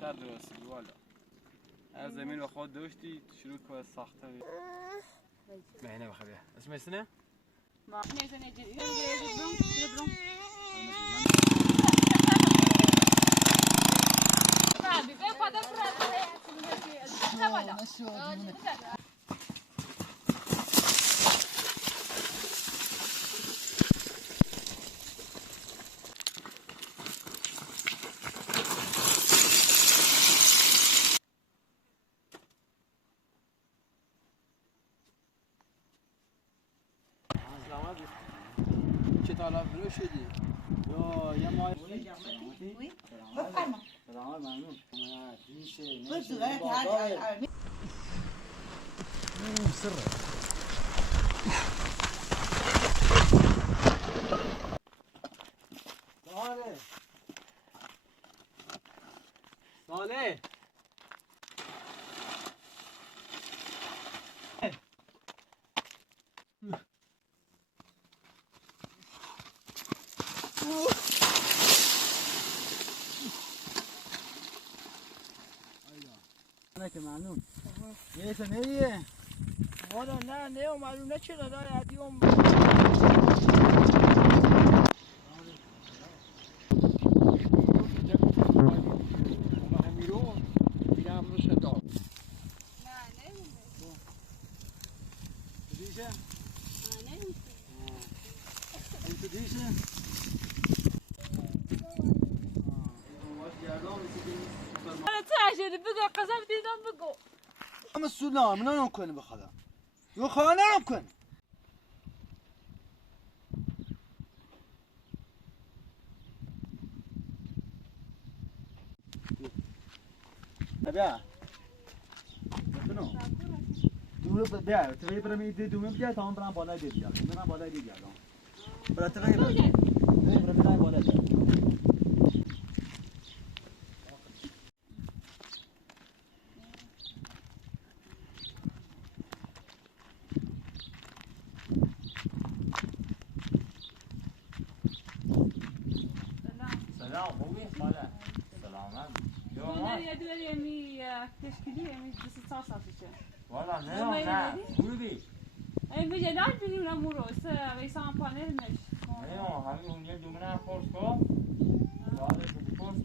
شر درستی والا از زمین و خود داشتی شروع کنه ساخته مهنه بخواه اسم اسنه؟ ما نیزنه جدید چه طالب رو شدی؟ یه ماه سلام ممنون صالح که ممنون نیست نیه والا نه و معلوم نچرا داره عدیوم همیرو دیگه هم روش دار نه دیشه؟ نه این تو دیشه؟ شده بگو قسم دیدم بگو اما سولا من نکنه بخدا یو خانه نکن بیا بنو دور بیا تو برم ایده دوم بیا تا برم بالای بیا برم بالای بیا برا تو برم بالای والله نه خوبی این بجدال بینیم نمورو ویسان پانل نش نه همین اونجا دومنه پرس کو داره تو پرس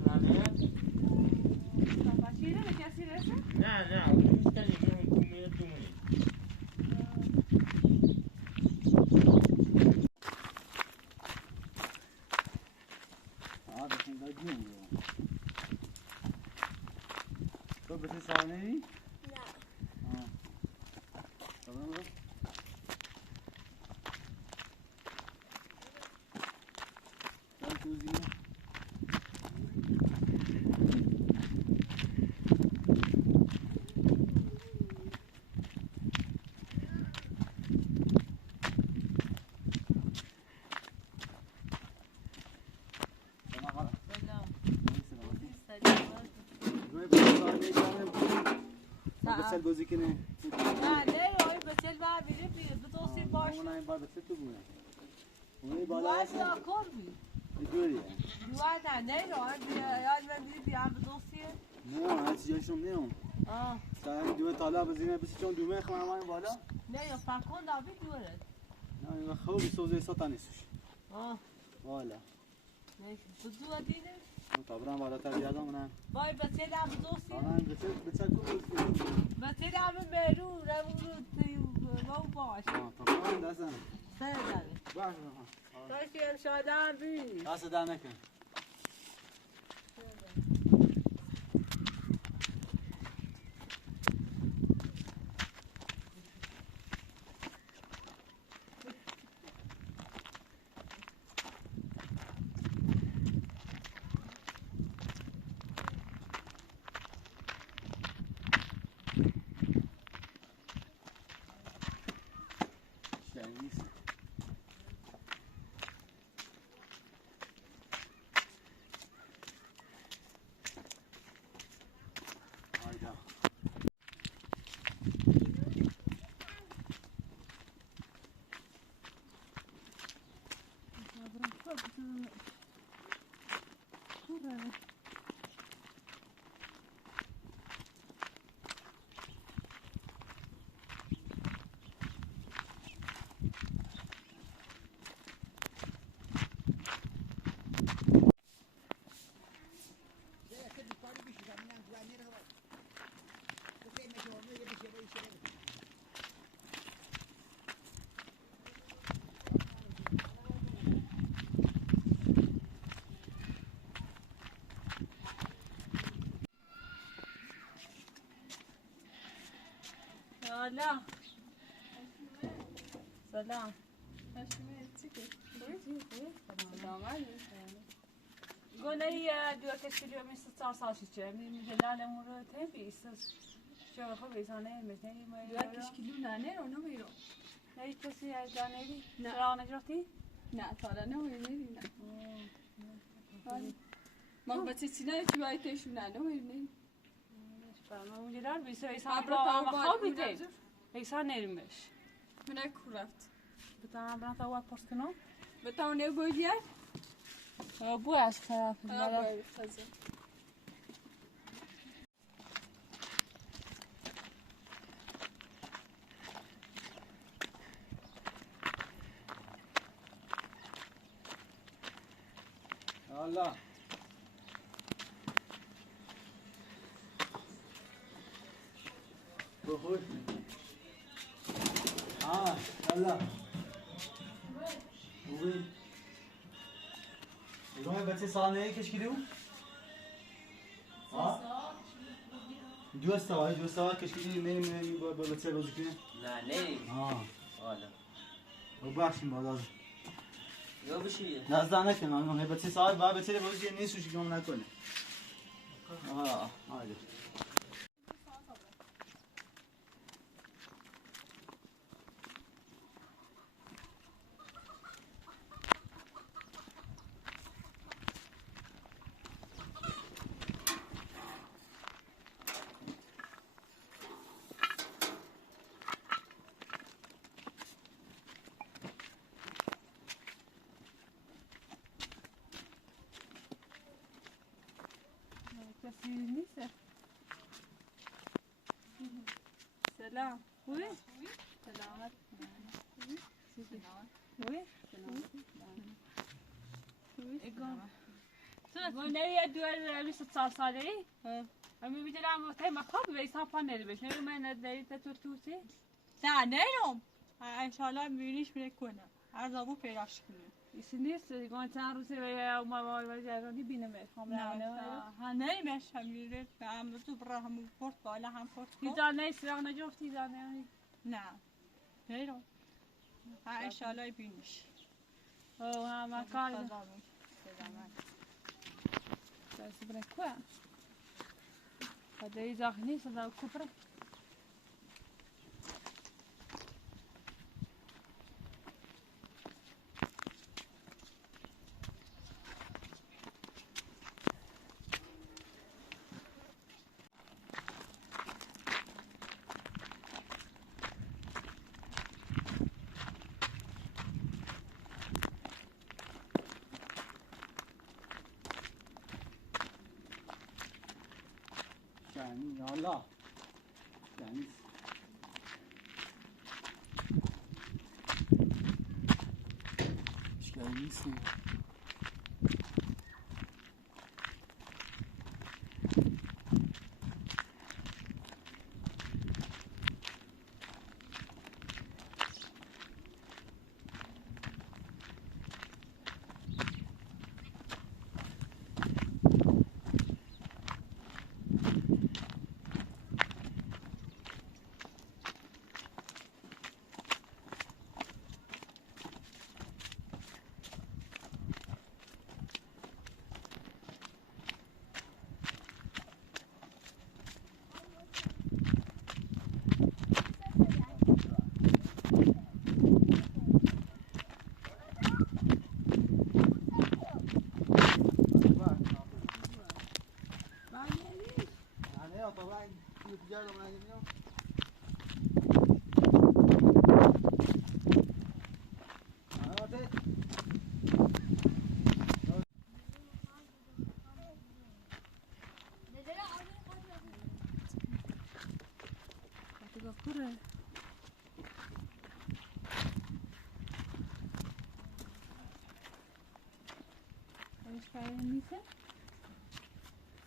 نه پاشیره به کسی رسه نه اون میستنی دومنه بخون دادیم تو بسی سانه ای؟ نه تمام رو؟ توزی بسیار بازی کنه نه روی بسیار بار بیره دو تا سیر باش اونها این بار بسیار تو بونه اونی بالا دوات هست یا کربی دوریه دوات نه رو یاد من بیام دوستیه نه هیچ جاشون نیم آه سعی دو طالع بزینه بس چون دومه خمام بالا نه یا فکر داوی دوره نه این خوبی سوزه ساتا نیستش آه والا نه بدو دیده طبعا بالا تا یادم نه وای بچه دام دوستی آن بچه کو بچه دام برو رو تو باش طبعا دستم سر داره باش داشتی هم شادم بی دست در نکن سلام سلام گونه دو کشیدی و میست چهار سالشی چه میدلال امور تبی است شو خب بیزانه میتونی ما دو کشکیلو نه اونو میرو نه کسی از جانبی نه. چرا نجاتی نه تالا نه میری نه ما بچه چینا چی باید تشون نه میری Ben önceler bir şey Abra sabah tavuk ama var, hobby uyuyor değil. musun? İnsan erimiş. من کورفت Bir tane ben tavuk postunu. بتاو نه گویی Bu az tarafı. باید خزه Allah بخور الله خوبی روی بچه سال نه کش کیلو دو سوال کش کیلو نیم با بچه روزی کنه نه نیم حالا و بخشیم بالا یا بشی نزدن نکن آنها بچه سال با بچه روزی نیست وشی کم نکنه هایده Kesi neyse. Selam. Uy. Selamat. Uy. Bu nereye duvar lütfen salsali? Ama bir de ama tema kabul ve insan paneli beş. Ne ben ne de tutusi? نه نیرم انشالله میبینیش میره کنه هر زابو پیداش کنه İsiniz gön sen Rusya ve Umar ve Cerrah'ı bineme. ها نیمش هم میره هم تو برا هم پورت بالا هم پورت کن Tizane silahına çok tizane. نه نیرم ها انشالله بینیش Oh ha ma kaldı. Bas bırak koy. Hadi izahni sana kupra. نیست.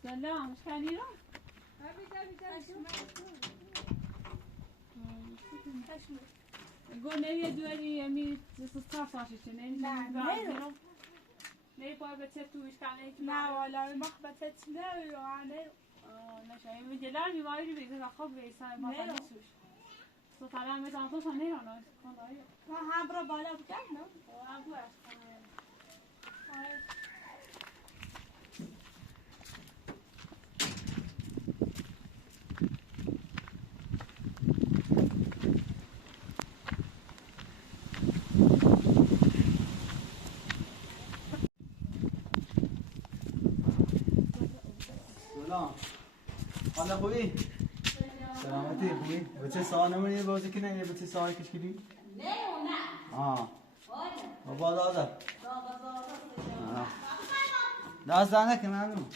سلام، شنی رو؟ گونه یه دوری می صاف ساشی نه نه نه پای بچه تویش کنه نه والا مخبتت نه یعنی نشه می دلار می وایری بیگه خوب بیسان ما فهمیش تو طرف مثلا تو سنی رو نه ما هم برو بالا بگم نه هم تو سلام. حالا خوبی؟ سلامتی خوبی؟ بچه ساعه نمونی بازی کنه یه بچه ساعه کش کردی؟ نه و نه. آه. بابا دادا. دادا. دست دانه که ممنون.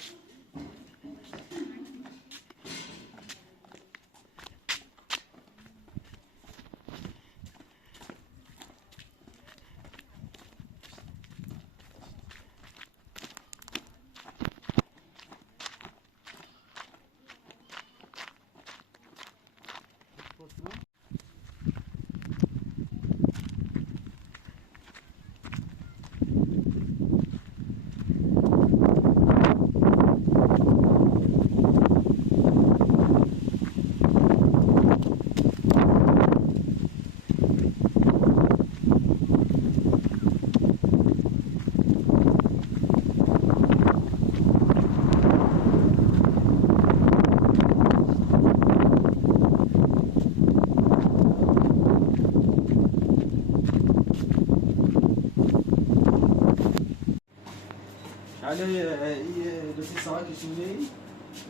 حالا یه دوستی ساعت کشیدی؟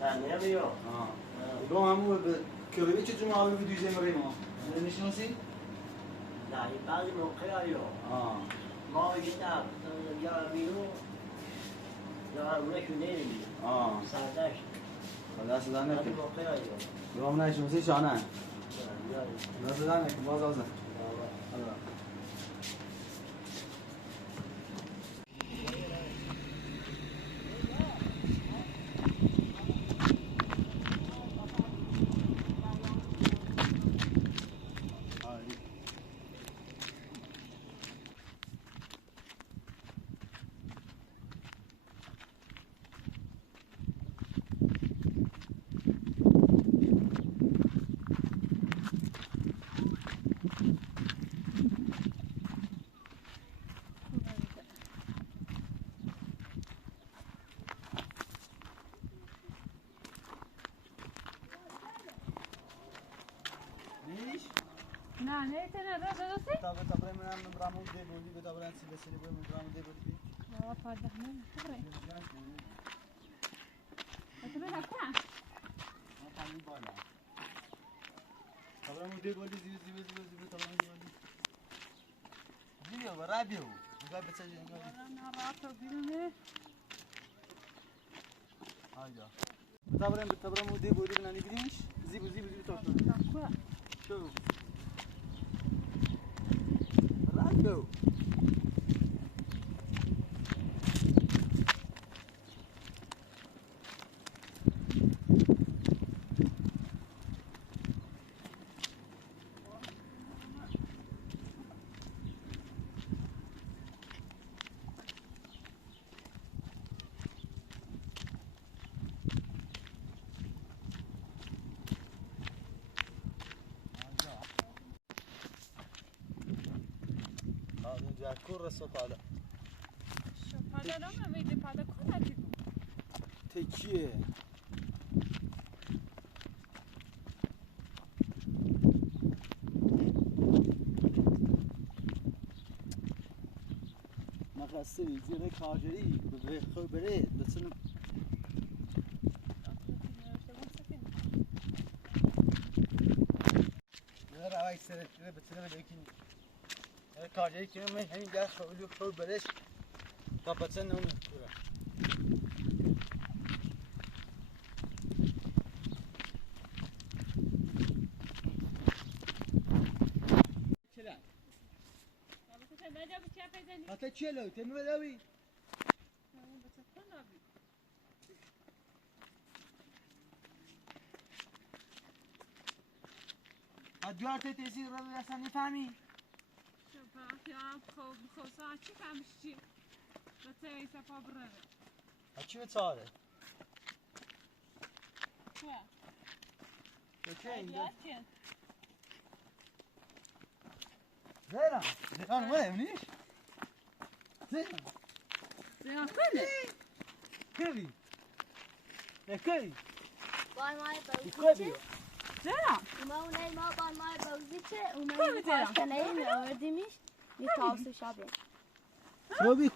نه نمیام. آه. با همون کلیمی که تو معلومه ویدیو زمینی ما. نمیشناسی؟ نه بعضی موقع آیا. آه. ما یه یا بیرون یا اونه که نمیدیم. آه. سردش. خدا صدا بعضی نکنه. موقع آیا. دوام نشونسی شانه. یا خدا صدا نکنه باز آزه. نه تنه را دادی؟ تا برای منم رامون دی بودی به تا برای سیل برای من رامون دی بودی. آه پاده نه خبره. تو به نکن. ما پنی بالا. تا برای من دی بودی زیبا تا برای من دی. زیبا برای بیو. نگاه بچه نگاه. نه راه تو بیرونه. آیا. تا برای من دی بودی بنانی گریش. زیبا تا. شو. Go. جا کور سوپالا Pada nama mede pada kona tidu. تکیه مقصدی زیر کاجری به خبره دستن نه روای سر بتونه لیکن کاجری که من همین جا خبرش تا بتن اون کورا حتی چلو تنو داوی ادوار تیزی رو اصلا نفهمی خوصا چی فهمشی؟ بتوی سفا بره. چی بتاره؟ چه؟ چه اینجا؟ چه؟ زیرا زیرا مایم نیش؟ زیرا زیرا کنه؟ کبی نکبی By my کبی زیرا ما اونای ما با ما بازی چه اونای پاسکنه آوردیمش یه تاسو شابه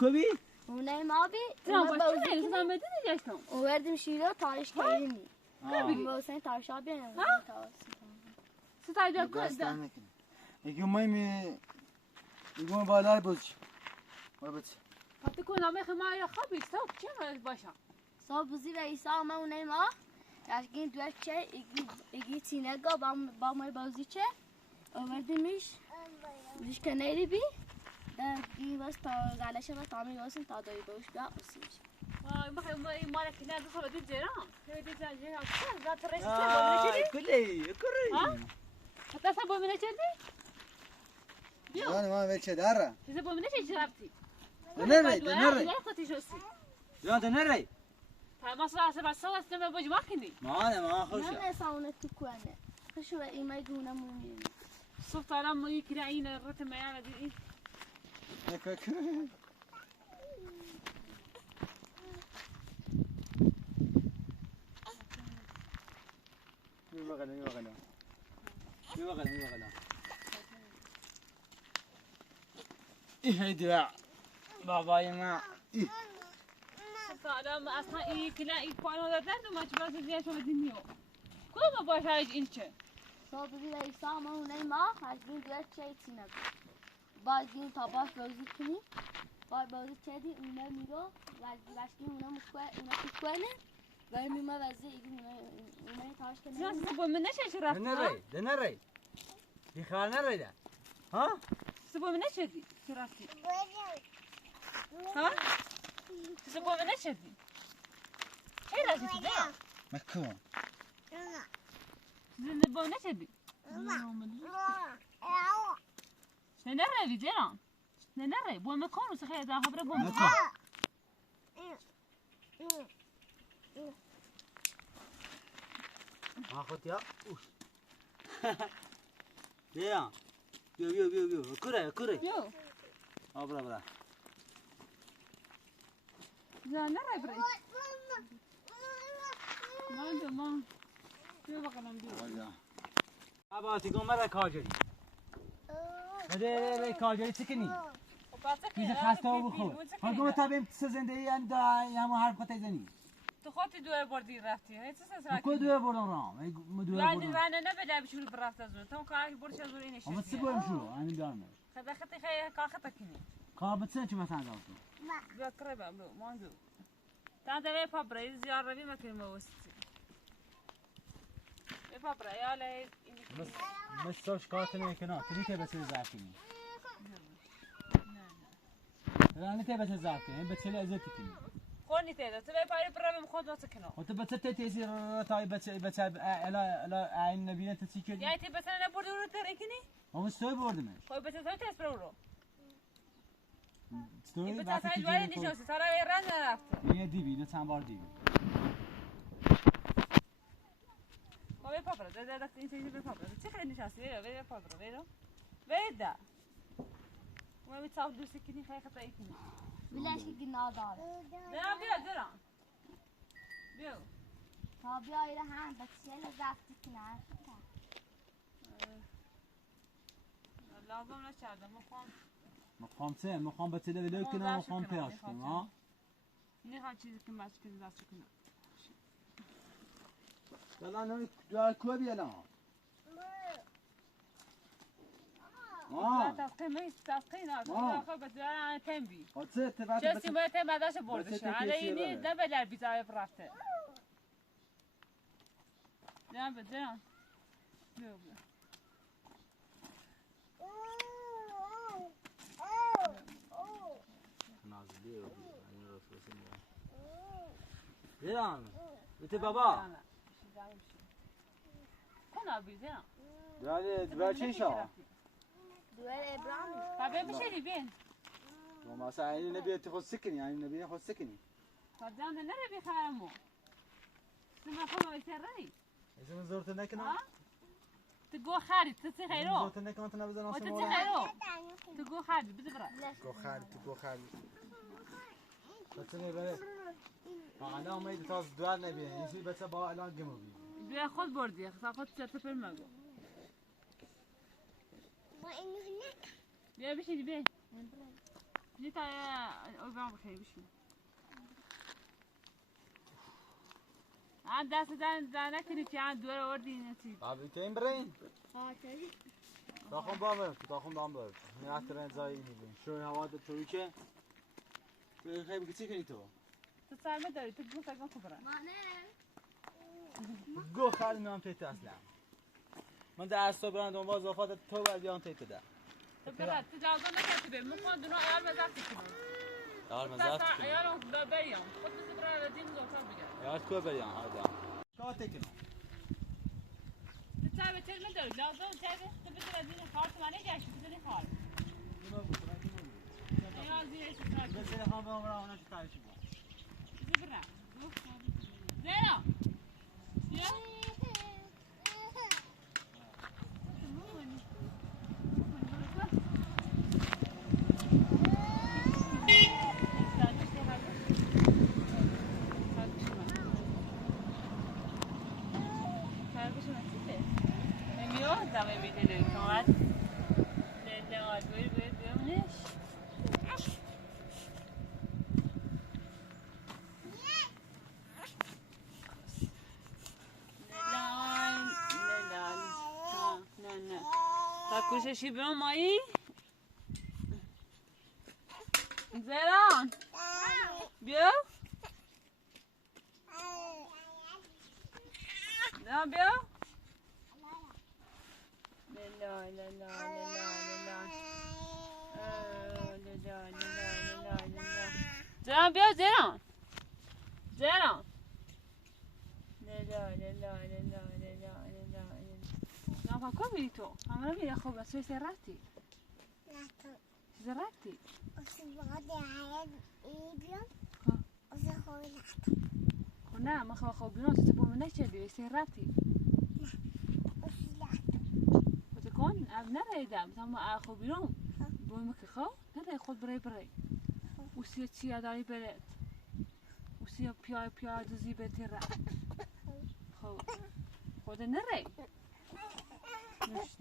کبی اونای ما بی زیرا بازی کنه زیرا مدی نگشتم آوردیم شیرو تاش کردیم کبی واسه تاش شابه ستای دکتر یکی مایم یکی بالای بازی ما بچه حتی کنم ما یا خوابی استاد چه باید باشم صاحب بزی و ایسا ما اونای ما یکی دو چه یکی تینگا با ما بازی چه آوردیمش دیش کناری بی این واسه تا گلشه و تامی واسه تا دایی باش بیا اسیمش بخیر مال کنار دو سال دیگه نه دیگه زنجیر هست زاد ترش سه کلی حتی سه با منه چندی جان ما بچه داره چیزی با منه چی رفتی دنره یا خودی شستی جان دنره ما سال استم باج ما کنی ما خوشه نه ساونه تو کنه خوشو ایمای گونه مومی صبح طالع ما يكره عين الرتم يعني دي ايه ايه دعاء باباي ما طالع ما اصلا ايه كلا ايه فانو ده ما تبغى تجي شو بدينيو كل ما باش هاي انت صوب بيلا يسامع ونيما عايزين دوات شيء تينا باقين طباخ بوزي كني بوزي تدي ونا ميرو لاشكي ونا مكوانه وای میما وزه ایگی اونای تاش کنه زين سبوا منش ايش رفت دنري دي خال نري ده ها سبوا منش دي شو رفتي ها سبوا منش دي ايه رفتي ده مكون زين سبوا منش دي شنو نرى زين نرى بو مكون وسخي ده خبره بو مكون خود یا اوش بیا بیا کره بيو برا زين نرى بري ما بيو بقلم بيو ابا تيجون مرة کاجری بده کاجری چکنی چیز خسته و بخور ها تا بیم زندگی یعنی دا همو حرف خود زنی تو خودت دو بردی رفتی هیچ سر کو دو بردم رام دو يعني انا نبدا بشو برافت زور تو كاي برش زور ايش اما سيبهم شو انا دارنا خذ خطي خي كاختك هنا قابت سنه مثلا دارتو بقرب امرو ما ندو تا ده فبراير زياره بي ما كلمه وستي فبراير يا لي بس سوش كاتنه كنا تريكه بس زاكيني لا انت بس زاكيني بس لا ازتكني خوني تيدا تبي باي برام خود وتكنو وانت بتت تيسير تاي بس لا عين نبينا تسيكل يا تي بس انا بردو تريكني هو مستوي بردمش هو بس تو تيس برو مستوي بس هاي جوي نشوف ترى يرن رفت هي ديبي نتسان بار ديبي هو بابرا ده انت بابرا تخلي نشاس ويدا بابرا ويدا ما بتصاب دوسكني خي خطيتني بلاش قلنا دار لا بيا درا بيو طابيا إلى هان بس يلا زعفتك نعرفها لازم نشاهده مقام سه مقام بتله ولو كنا مقام پیاش کنم ها نه چیزی که ماش کنی دست کنم يلا انا دو كوب يلا تسقيمي تسقينا خب بدون تنبي قصه تبعت جسم باید مدرش بردش على اینی دبلر بیزای برفته نه بدون بیا نازلی این رو فرستیم بیان بیت بابا کن بیزن دوال چی شو دوال ابراهیم طبعا میشه بین مثلا این نبی تاخذ سكني يعني نبي ناخذ سكني طبعا نرى بخامو سما خما يسري اذا من زرت هناك انا تقو خالد تسي خيرو زرت هناك انت نبي ناخذ وتسي خيرو تقو خالد بدبره تقو خالد بتسني بره انا ما يدي تاز دوال نبي يجي بس با اعلان جمبي بياخذ بردي تاخذ سفر ماغو ما انه هناك يا بشي بيه جيت أربعة بخير بشي عند دست دانه کنی که عند دور آوردی نسید أبي كين برين خاطري تاخذ بابا تاخذ بابا ناترن زاي نبي شو هوا ده تويكه خيب كتير كني تو تسامح داری تقول تقول خبره ما نه جو خالد نام تيت أصلا من ده أصلا بران دون باز وفات تو بعد يان تيت ده تبرد تجاوز نکردی به مخان دنیا عیال مزاحتی کنم يار مزاج عیالم ببریم خود بزبره ردیم زوجان بگیر يار كوي بريان هذا شو تكنو تسامح تر نداری لازم تره تبدی ردیم خارج منی جاشی تبدی خارج عیال زیرش خارج بس أنا خام بعمره أنا شو تعيش بو زبره زینا یا کوششی به مایی زران بیا نه بیا لا لا لا لا لا زران بیا زران زران لا لا لا لا لا لا فكر بيني تو عمري بيا خو بس سرعتي لا سرعتي وسبعدي عاد إبرام ها وسخوي هنا ما خو بينو تبو منك دي سرعتي وتكون ابنا ريدا ثم اخو بينو بومك خو نرى ياخذ بري وسيتي داري بلد وسي بيا دزي بترا خو خود نرى نش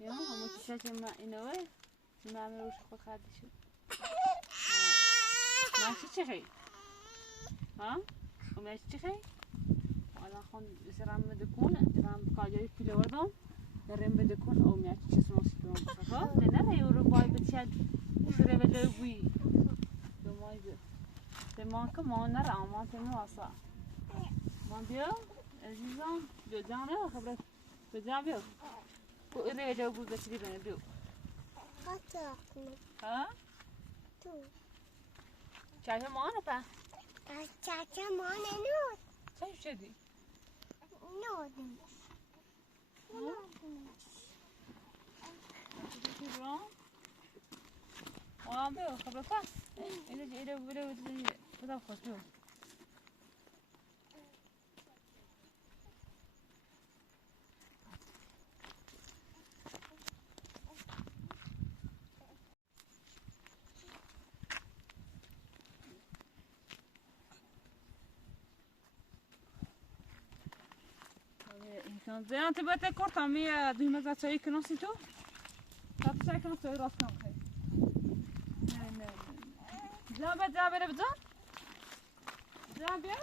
يا هم تشاجي ما إنه ما عملوش خو خادي شو ماشي تشخي ها وماشي تشخي ولا خون سرام بدكون رام كاجي في الوردم درم بدكون أو ماشي تسمع سكون ها لأن هي أوروبا بتشاد وسرة بدوي دماغ دماغ كمان نرى ما تنوصل ما بيو عزيزان جوزانه خبرت جوزان بيو وإذا جو بوز بتشري بنا بيو ها چاچا مانه پا چاچا مانه نود چاچا شدی نودم وام بيو خبرت پا إذا بدا خوش بيو کن زیان تو باید کورت همی دوی مزد چایی کناسی تو تا تو چایی کناس توی راست کن خیلی نه زیان باید زیان بره بزن زیان بیا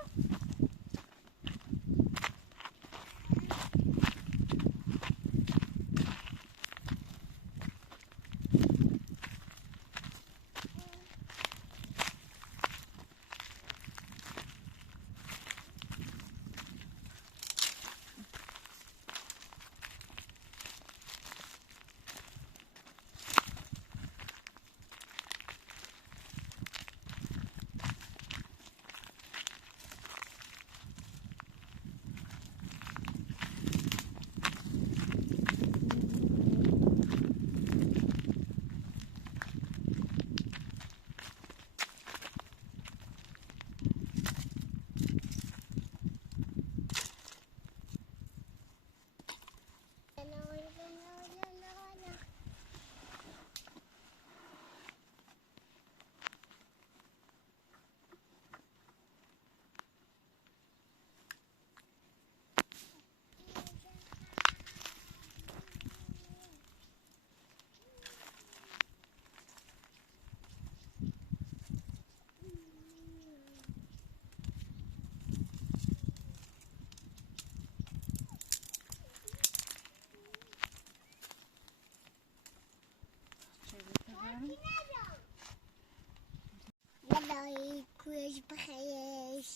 والله كويس بخيش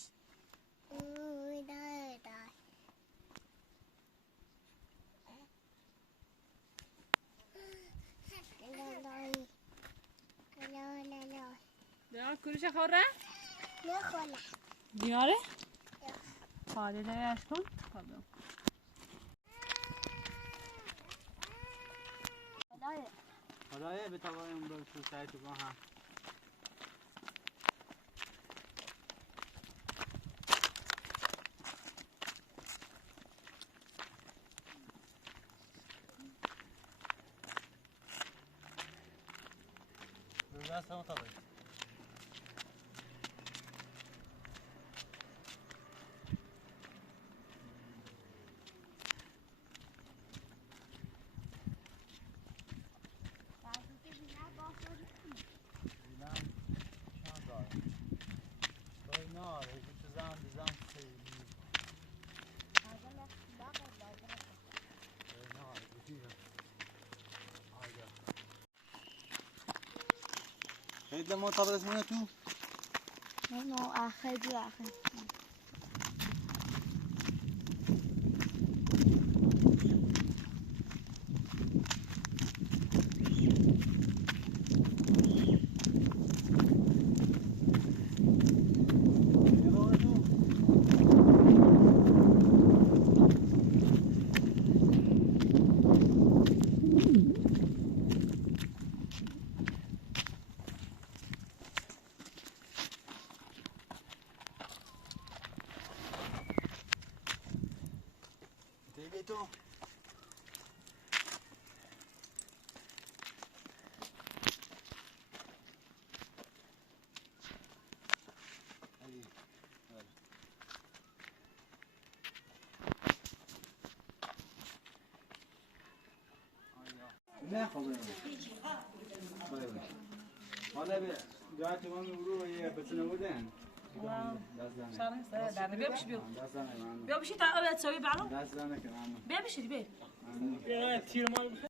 وداي داي لا دیار کلش خوره؟ نه خوله دیاره؟ خالی لیش کن خدا خدایه به توانم رو تو سایت تو ها دست هم طبعا لما طبعا اسمه تو نه آخر دی آخر تو نه خب حالا به جای تو من برو یه بچه بودن شانه بیا بشی بیا بشی تا اول تسوي بعضهم دست زنه که بیا بشی بیا تیر مال